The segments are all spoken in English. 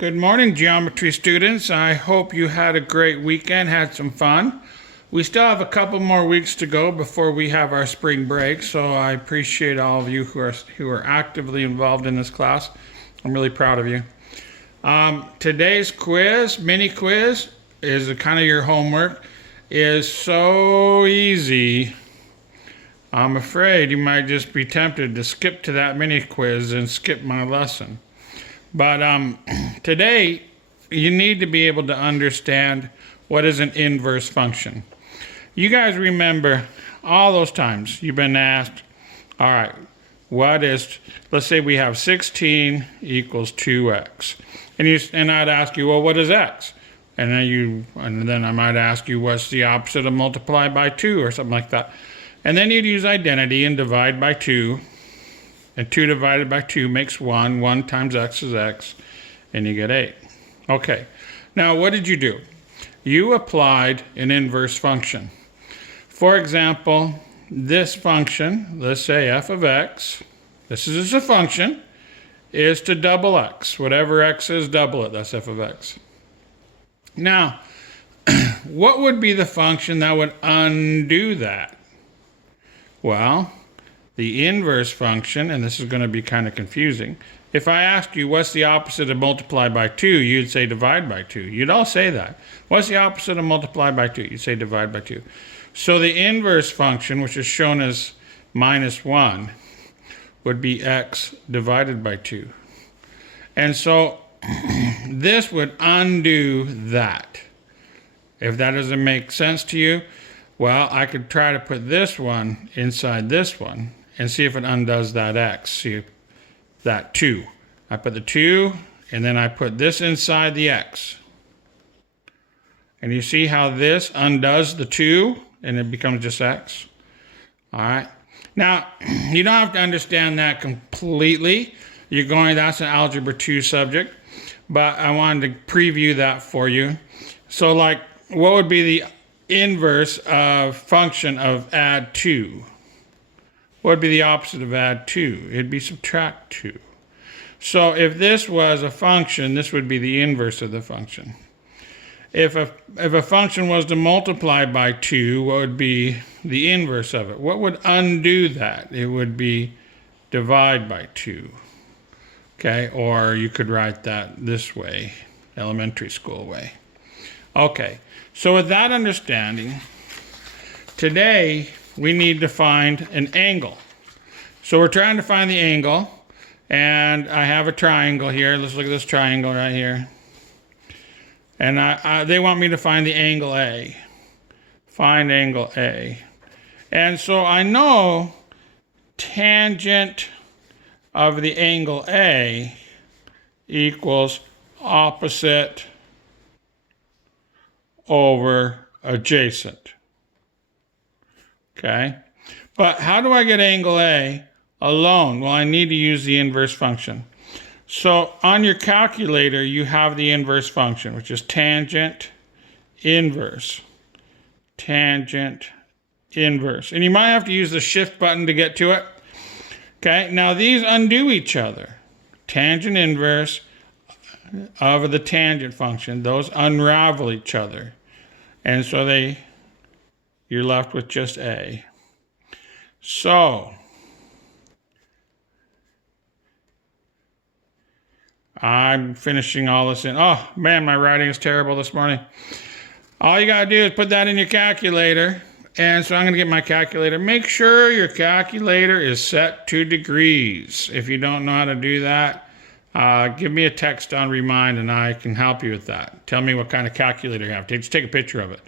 Good morning, geometry students. I hope you had a great weekend, had some fun. We still have a couple more weeks to go before we have our spring break, so I appreciate all of you who are actively involved in this class. I'm really proud of you. Today's quiz, mini quiz, is kind of your homework, is so easy. I'm afraid you might just be tempted to skip to that mini quiz and skip my lesson. But today, you need to be able to understand what is an inverse function. You guys remember all those times you've been asked, all right, let's say we have 16 equals 2x. And I'd ask you, well, what is x? And then I might ask you, what's the opposite of multiply by 2 or something like that. And then you'd use identity and divide by 2. And 2 divided by 2 makes 1. 1 times x is x. And you get 8. Okay. Now, what did you do? You applied an inverse function. For example, this function, let's say f of x, this is a function, is to double x. Whatever x is, double it. That's f of x. Now, what would be the function that would undo that? Well, the inverse function, and this is going to be kind of confusing. If I asked you what's the opposite of multiply by 2, you'd say divide by 2. You'd all say that. What's the opposite of multiply by 2? You'd say divide by 2. So the inverse function, which is shown as minus 1, would be x divided by 2. And so this would undo that. If that doesn't make sense to you, well, I could try to put this one inside this one and see if it undoes that x. See that 2. I put the 2, and then I put this inside the x. And you see how this undoes the 2, and it becomes just x? All right. Now, you don't have to understand that completely. That's an Algebra 2 subject, but I wanted to preview that for you. So, like, what would be the inverse of function of add 2? What would be the opposite of add 2? It'd be subtract 2. So if this was a function, this would be the inverse of the function. If a function was to multiply by 2, what would be the inverse of it? What would undo that? It would be divide by 2. Okay, or you could write that this way, elementary school way. Okay, so with that understanding, today we need to find an angle. So we're trying to find the angle, and I have a triangle here. Let's look at this triangle right here. And they want me to find the angle A. Find angle A. And so I know tangent of the angle A equals opposite over adjacent. Okay? But how do I get angle A alone? Well, I need to use the inverse function. So on your calculator, you have the inverse function, which is tangent inverse. Tangent inverse. And you might have to use the shift button to get to it. Okay? Now these undo each other. Tangent inverse of the tangent function, those unravel each other. And so you're left with just A. So, I'm finishing all this in. Oh, man, my writing is terrible this morning. All you got to do is put that in your calculator. And so I'm going to get my calculator. Make sure your calculator is set to degrees. If you don't know how to do that, give me a text on Remind, and I can help you with that. Tell me what kind of calculator you have. Just take a picture of it,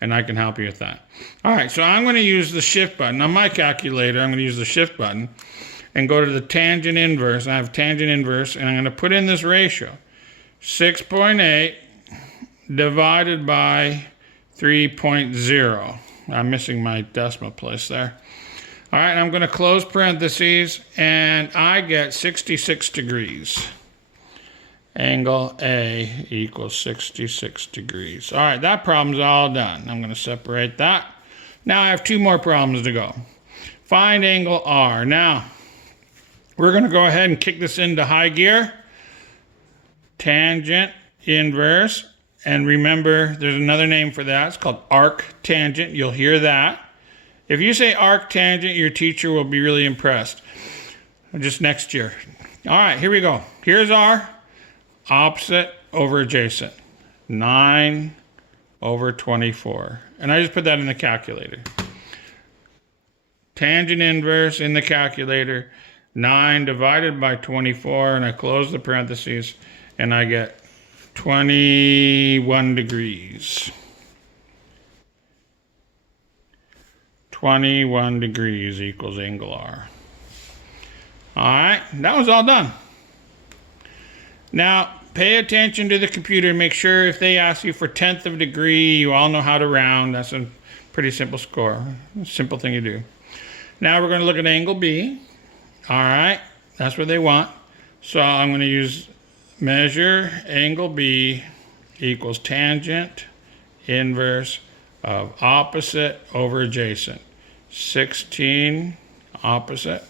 and I can help you with that. All right, so I'm going to use the shift button. On my calculator, I'm going to use the shift button and go to the tangent inverse. I have tangent inverse, and I'm going to put in this ratio. 6.8 divided by 3.0. I'm missing my decimal place there. All right, I'm going to close parentheses, and I get 66 degrees. Angle A equals 66 degrees. All right, that problem's all done. I'm going to separate that. Now I have 2 more problems to go. Find angle R. Now, we're going to go ahead and kick this into high gear. tangent inverse. And remember, there's another name for that. It's called arctangent. You'll hear that. If you say arctangent, your teacher will be really impressed. Just next year. All right, here we go. Here's our opposite over adjacent. 9 over 24. And I just put that in the calculator. Tangent inverse in the calculator. 9 divided by 24. And I close the parentheses. And I get 21 degrees. 21 degrees equals angle R. All right, that was all done. Now, pay attention to the computer. Make sure if they ask you for 1/10 of a degree, you all know how to round. That's a pretty simple score. Simple thing to do. Now we're going to look at angle B. All right, that's what they want. So I'm going to use measure angle B equals tangent inverse of opposite over adjacent. 16 opposite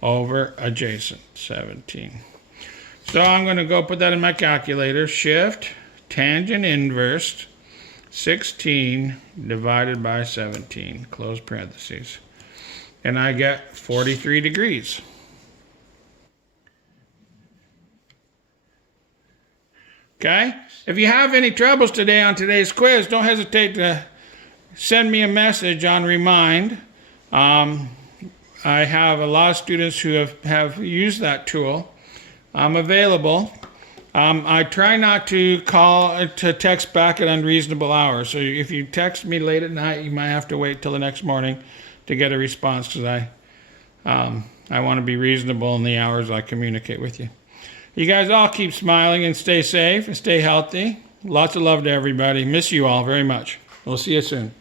over adjacent, 17. So I'm going to go put that in my calculator. Shift tangent inverse 16 divided by 17, close parentheses. And I get 43 degrees. Okay? If you have any troubles today on today's quiz, don't hesitate to send me a message on Remind. I have a lot of students who have used that tool. I'm available. I try not to text back at unreasonable hours. So if you text me late at night, you might have to wait till the next morning to get a response, because I want to be reasonable in the hours I communicate with you. You guys all keep smiling and stay safe and stay healthy. Lots of love to everybody. Miss you all very much. We'll see you soon.